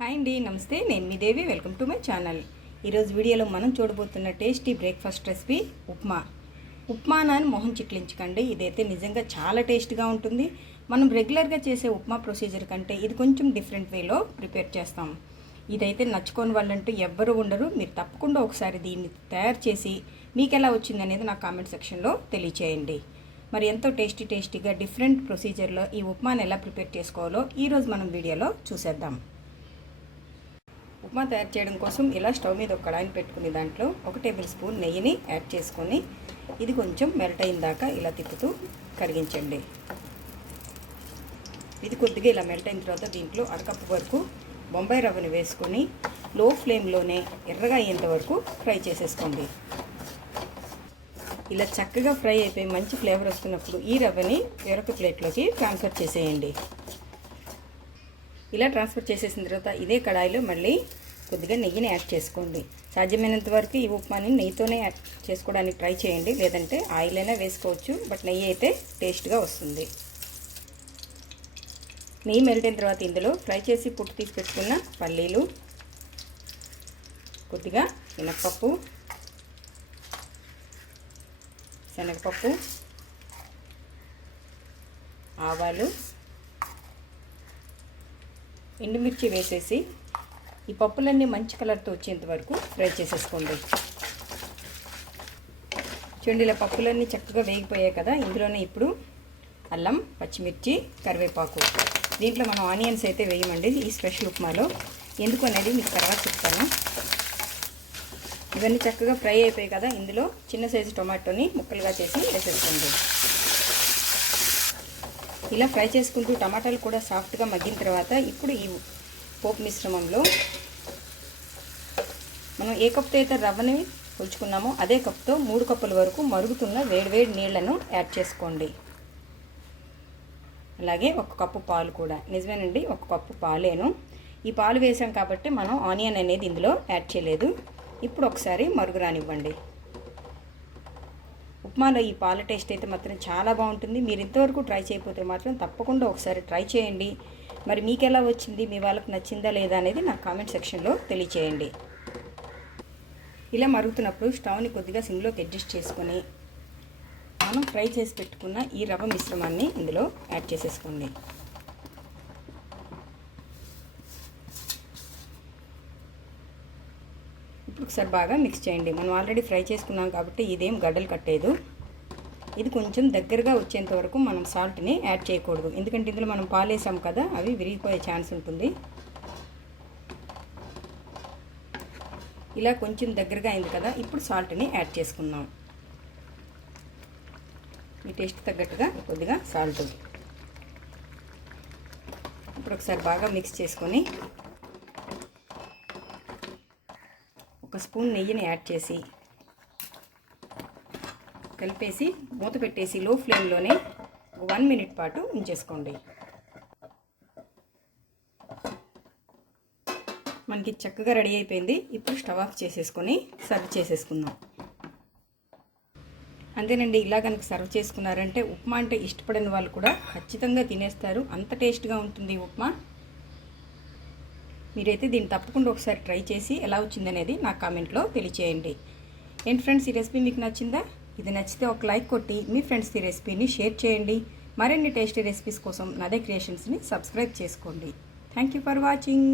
Hi అండి నమస్తే. నేను మీ Devi. Welcome to my channel. ఈరోజు వీడియోలో మనం చూడబోతున్న టేస్టీ బ్రేక్ఫాస్ట్ రెసిపీ ఉప్మా. ఉప్మానాన్ని మొహం చిట్లించకండి. ఇదైతే నిజంగా చాలా టేస్ట్గా ఉంటుంది. మనం రెగ్యులర్గా చేసే ఉప్మా ప్రొసీజర్ కంటే ఇది కొంచెం డిఫరెంట్ వేలో ప్రిపేర్ చేస్తాం. ఇదైతే నచ్చుకోని వాళ్ళంటూ ఎవ్వరు ఉండరు. మీరు తప్పకుండా ఒకసారి దీన్ని తయారు చేసి మీకు ఎలా వచ్చింది అనేది నా కామెంట్ సెక్షన్లో తెలియచేయండి. మరి ఎంతో టేస్టీ టేస్టీగా డిఫరెంట్ ప్రొసీజర్లో ఈ ఉప్మాని ఎలా ప్రిపేర్ చేసుకోవాలో ఈరోజు మనం వీడియోలో చూసేద్దాం. ఉప్మా తయారు చేయడం కోసం ఇలా స్టవ్ మీద ఒక కడాయిని పెట్టుకుని దాంట్లో ఒక టేబుల్ స్పూన్ నెయ్యిని యాడ్ చేసుకొని ఇది కొంచెం మెల్ట్ అయిన దాకా ఇలా తిప్పుతూ కరిగించండి. ఇది కొద్దిగా ఇలా మెల్ట్ అయిన తర్వాత దీంట్లో అరకప్పు వరకు బొంబాయి రవ్వని వేసుకొని లో ఫ్లేమ్లోనే ఎర్రగా అయ్యేంత వరకు ఫ్రై చేసేసుకోండి. ఇలా చక్కగా ఫ్రై అయిపోయి మంచి ఫ్లేవర్ వస్తున్నప్పుడు ఈ రవ్వని వేరొక ప్లేట్లోకి ట్రాన్స్ఫర్ చేసేయండి. ఇలా ట్రాన్స్ఫర్ చేసేసిన తర్వాత ఇదే కడాయిలో మళ్ళీ కొద్దిగా నెయ్యిని యాడ్ చేసుకోండి. సాధ్యమైనంత వరకు ఈ ఉప్మాని నెయ్యితోనే యాడ్ చేసుకోవడానికి ట్రై చేయండి. లేదంటే ఆయిల్ అయినా వేసుకోవచ్చు. బట్ నెయ్యి అయితే టేస్ట్గా వస్తుంది. నెయ్యి మెల్ట్ అయిన తర్వాత ఇందులో ఫ్రై చేసి పుట్టు తీసి పెట్టుకున్న పల్లీలు కొద్దిగా మినప్పప్పు శనగపప్పు ఆవాలు ఎండుమిర్చి వేసేసి ఈ పప్పులన్నీ మంచి కలర్తో వచ్చేంత వరకు ఫ్రై చేసేసుకోండి. చూడండి ఇలా పప్పులన్నీ చక్కగా వేగిపోయాయి కదా. ఇందులోనే ఇప్పుడు అల్లం పచ్చిమిర్చి కరివేపాకు. దీంట్లో మనం ఆనియన్స్ అయితే వేయమండి ఈ స్పెషల్ ఉప్మాలో. ఎందుకు అనేది మీకు తర్వాత చెప్తాను. ఇవన్నీ చక్కగా ఫ్రై అయిపోయాయి కదా. ఇందులో చిన్న సైజు టొమాటోని ముక్కలుగా చేసి వేసేసుకోండి. ఇలా ఫ్రై చేసుకుంటూ టమాటాలు కూడా సాఫ్ట్గా మగ్గిన తర్వాత ఇప్పుడు ఈ పోపు మిశ్రమంలో మనం ఏ కప్తో అయితే రవ్వని కొలుచుకున్నామో అదే కప్తో మూడు కప్పుల వరకు మరుగుతున్న వేడివేడి నీళ్ళను యాడ్ చేసుకోండి. అలాగే ఒక కప్పు పాలు కూడా. నిజమేనండి ఒక కప్పు పాలేను. ఈ పాలు వేసాం కాబట్టి మనం ఆనియన్ అనేది ఇందులో యాడ్ చేయలేదు. ఇప్పుడు ఒకసారి మరుగు రానివ్వండి. ఉప్మాలో ఈ పాల టేస్ట్ అయితే మాత్రం చాలా బాగుంటుంది. మీరు ఇంతవరకు ట్రై చేయకపోతే మాత్రం తప్పకుండా ఒకసారి ట్రై చేయండి. మరి మీకు ఎలా వచ్చింది? మీ వాళ్ళకి నచ్చిందా లేదా అనేది నా కామెంట్ సెక్షన్లో తెలియచేయండి. ఇలా మరుగుతున్నప్పుడు స్టవ్ని కొద్దిగా సిమ్లోకి అడ్జస్ట్ చేసుకొని మనం ఫ్రై చేసి పెట్టుకున్న ఈ రవ్వ మిశ్రమాన్ని ఇందులో యాడ్ చేసేసుకోండి. ఒకసారి బాగా మిక్స్ చేయండి. మనం ఆల్రెడీ ఫ్రై చేసుకున్నాం కాబట్టి ఇదేం గడ్డలు కట్టేదు ఇది కొంచెం దగ్గరగా వచ్చేంత వరకు మనం సాల్ట్ని యాడ్ చేయకూడదు. ఎందుకంటే ఇందులో మనం పాలేసాం కదా అవి విరిగిపోయే ఛాన్స్ ఉంటుంది. ఇలా కొంచెం దగ్గరగా అయింది కదా ఇప్పుడు సాల్ట్ని యాడ్ చేసుకుందాం. మీ టేస్ట్ తగ్గట్టుగా కొద్దిగా సాల్ట్ ఇప్పుడు ఒకసారి బాగా మిక్స్ చేసుకొని ఒక స్పూన్ నెయ్యిని యాడ్ చేసి కలిపేసి మూత పెట్టేసి లో ఫ్లేమ్లోనే వన్ మినిట్ పాటు ఉంచేసుకోండి. మనకి చక్కగా రెడీ అయిపోయింది. ఇప్పుడు స్టవ్ ఆఫ్ చేసేసుకొని సర్వ్ చేసేసుకుందాం. అంతేనండి ఇలా కనుక సర్వ్ చేసుకున్నారంటే ఉప్మా అంటే ఇష్టపడని వాళ్ళు కూడా ఖచ్చితంగా తినేస్తారు. అంత టేస్ట్గా ఉంటుంది ఉప్మా. మీరైతే దీన్ని తప్పకుండా ఒకసారి ట్రై చేసి ఎలా వచ్చిందనేది నా కామెంట్లో తెలియచేయండి. ఏంటి ఫ్రెండ్స్ ఈ రెసిపీ మీకు నచ్చిందా? ఇది నచ్చితే ఒక లైక్ కొట్టి మీ ఫ్రెండ్స్ ఈ రెసిపీని షేర్ చేయండి. మరిన్ని టేస్టీ రెసిపీస్ కోసం నదే క్రియేషన్స్ని సబ్స్క్రైబ్ చేసుకోండి. Thank you for watching.